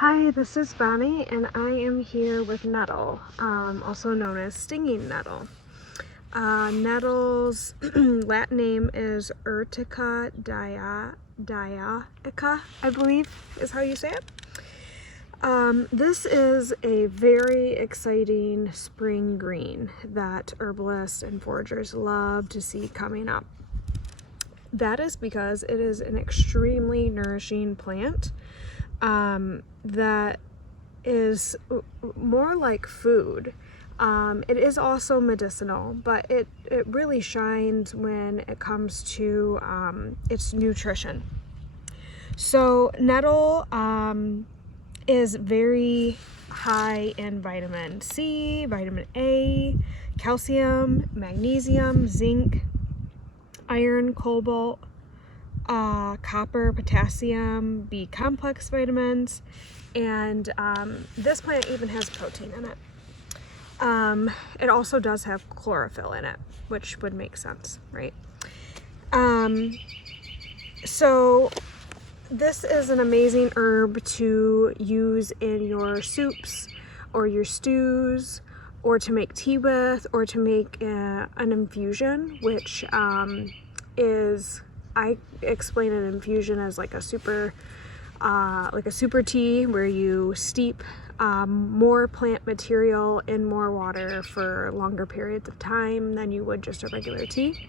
Hi, this is Bonnie, and I am here with Nettle, also known as stinging nettle. Nettle's Latin name is Urtica dioica, I believe is how you say it. This is a very exciting spring green that herbalists and foragers love to see coming up. That is because it is an extremely nourishing plant that is more like food. It is also medicinal, but it really shines when it comes to its nutrition. So nettle is very high in vitamin C, vitamin A, calcium, magnesium, zinc, iron, cobalt, copper, potassium, B complex vitamins, and this plant even has protein in it. It also does have chlorophyll in it, which would make sense, right? So this is an amazing herb to use in your soups or your stews, or to make tea with, or to make an infusion, which is, I explain an infusion as like a super tea, where you steep more plant material in more water for longer periods of time than you would just a regular tea.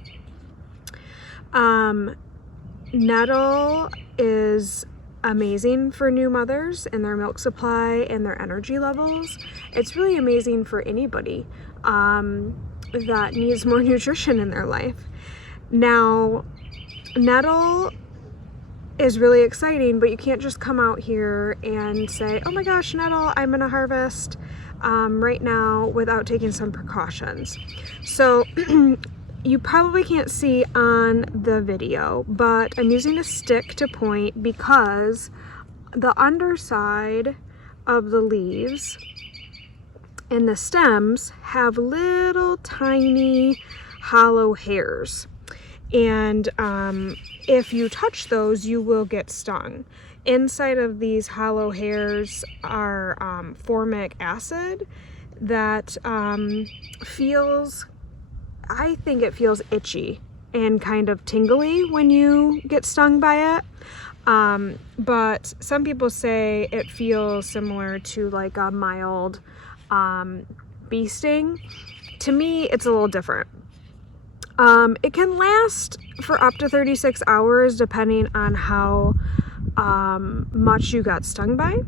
Nettle is amazing for new mothers and their milk supply and their energy levels. It's really amazing for anybody that needs more nutrition in their life. Now, nettle is really exciting, but you can't just come out here and say, oh my gosh, nettle, I'm gonna harvest right now, without taking some precautions. So you probably can't see on the video, but I'm using a stick to point because the underside of the leaves and the stems have little tiny hollow hairs. And if you touch those, you will get stung. Inside of these hollow hairs are formic acid that I think it feels itchy and kind of tingly when you get stung by it. But some people say it feels similar to like a mild bee sting. To me, it's a little different. It can last for up to 36 hours depending on how much you got stung by.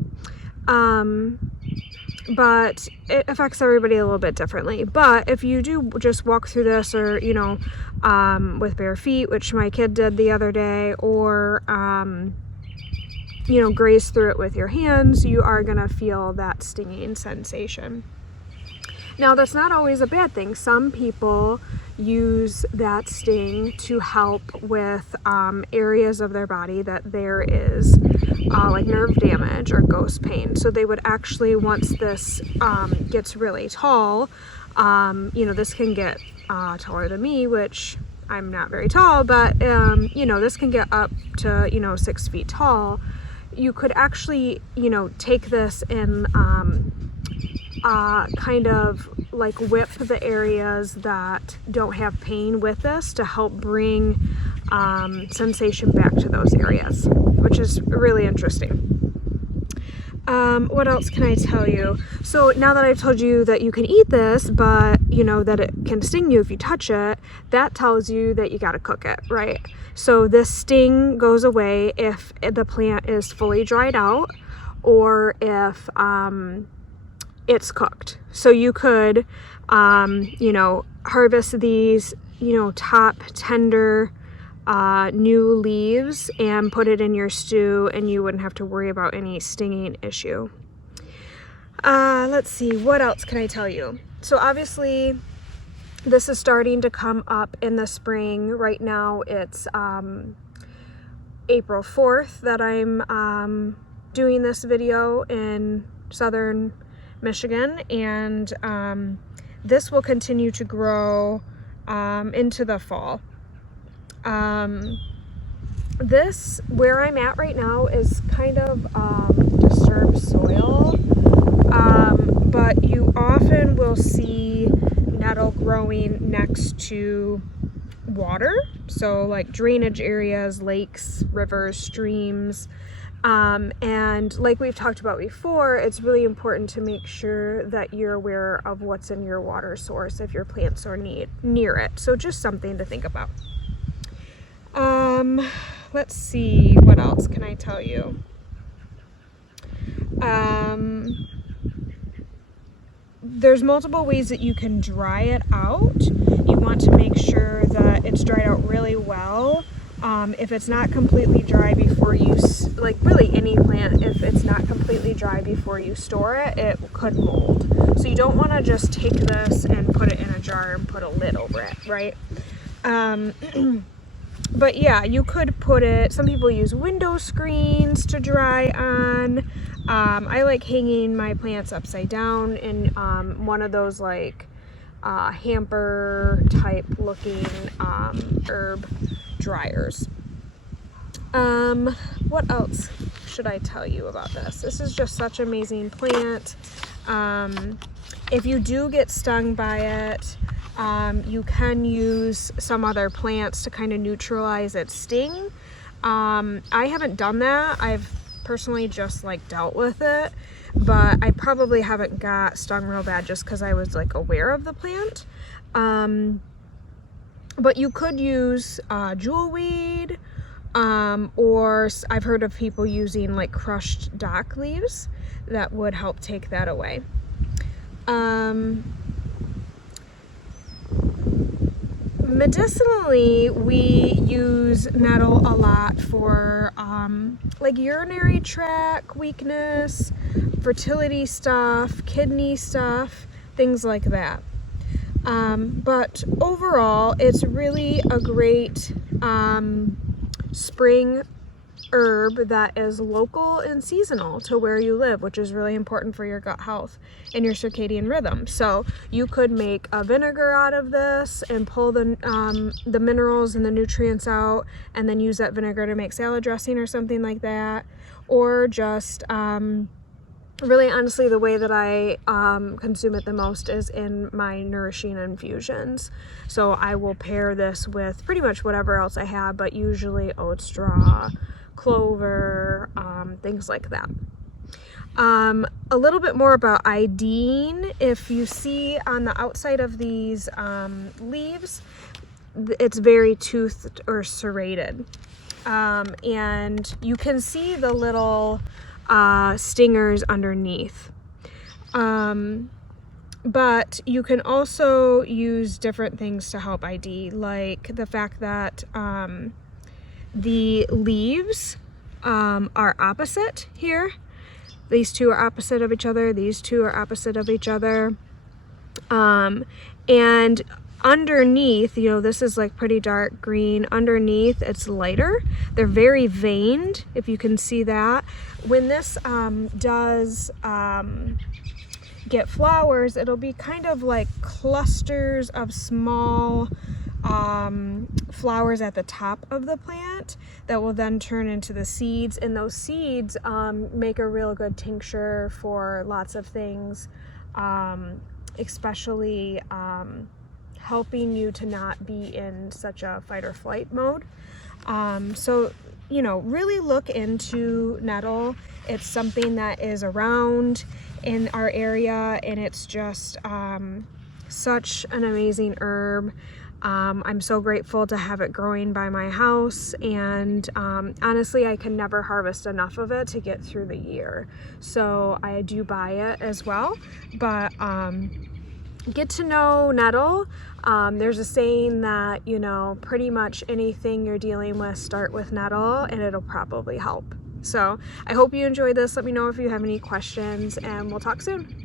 But it affects everybody a little bit differently. But if you do just walk through this, or with bare feet, which my kid did the other day, or graze through it with your hands, you are gonna feel that stinging sensation. Now, that's not always a bad thing. Some people use that sting to help with areas of their body that there is like nerve damage or ghost pain. So they would actually, once this gets really tall, this can get taller than me, which I'm not very tall, but this can get up to 6 feet tall. You could actually take this and kind of like whip the areas that don't have pain with this to help bring sensation back to those areas, which is really interesting. What else can I tell you? So now that I've told you that you can eat this, but that it can sting you if you touch it, that tells you that you got to cook it, right? So this sting goes away if the plant is fully dried out, or if it's cooked. So you could harvest these top tender new leaves and put it in your stew, and you wouldn't have to worry about any stinging issue. Let's see, what else can I tell you? So obviously this is starting to come up in the spring. Right now it's April 4th that I'm doing this video in southern Michigan, and this will continue to grow into the fall. This, where I'm at right now, is kind of herb soil, but you often will see nettle growing next to water, so like drainage areas, lakes, rivers, streams, and like we've talked about before, it's really important to make sure that you're aware of what's in your water source if your plants are near it. So just something to think about. Let's see, what else can I tell you? There's multiple ways that you can dry it out. You want to make sure that it's dried out really well. If it's not completely dry before you, like really any plant, if it's not completely dry before you store it, it could mold. So you don't want to just take this and put it in a jar and put a lid over it, right? But yeah, you could put it, some people use window screens to dry on. I like hanging my plants upside down in one of those like hamper type looking herb dryers. What else should I tell you about this? This is just such an amazing plant. If you do get stung by it, you can use some other plants to kind of neutralize its sting. I haven't done that. I've personally just like dealt with it, but I probably haven't got stung real bad just because I was like aware of the plant. But you could use jewelweed, or I've heard of people using like crushed dock leaves that would help take that away. Medicinally, we use nettle a lot for like urinary tract weakness, fertility stuff, kidney stuff, things like that. But overall, it's really a great spring herb that is local and seasonal to where you live, which is really important for your gut health and your circadian rhythm. So you could make a vinegar out of this and pull the minerals and the nutrients out, and then use that vinegar to make salad dressing or something like that. Or just really honestly, the way that I consume it the most is in my nourishing infusions. So I will pair this with pretty much whatever else I have, but usually oat straw, clover, things like that. A little bit more about IDing. If you see on the outside of these leaves, it's very toothed or serrated. And you can see the little stingers underneath. But you can also use different things to help ID, like the fact that the leaves are opposite here. These two are opposite of each other. These two are opposite of each other. And underneath, you know, this is like pretty dark green. Underneath, it's lighter. They're very veined, if you can see that. When this does get flowers, it'll be kind of like clusters of small flowers at the top of the plant that will then turn into the seeds, and those seeds make a real good tincture for lots of things, especially helping you to not be in such a fight or flight mode. So, you know, really look into nettle. It's something that is around in our area, and it's just such an amazing herb. I'm so grateful to have it growing by my house, and honestly, I can never harvest enough of it to get through the year. So I do buy it as well, but get to know nettle. There's a saying that, you know, pretty much anything you're dealing with, start with nettle and it'll probably help. So I hope you enjoyed this. Let me know if you have any questions, and we'll talk soon.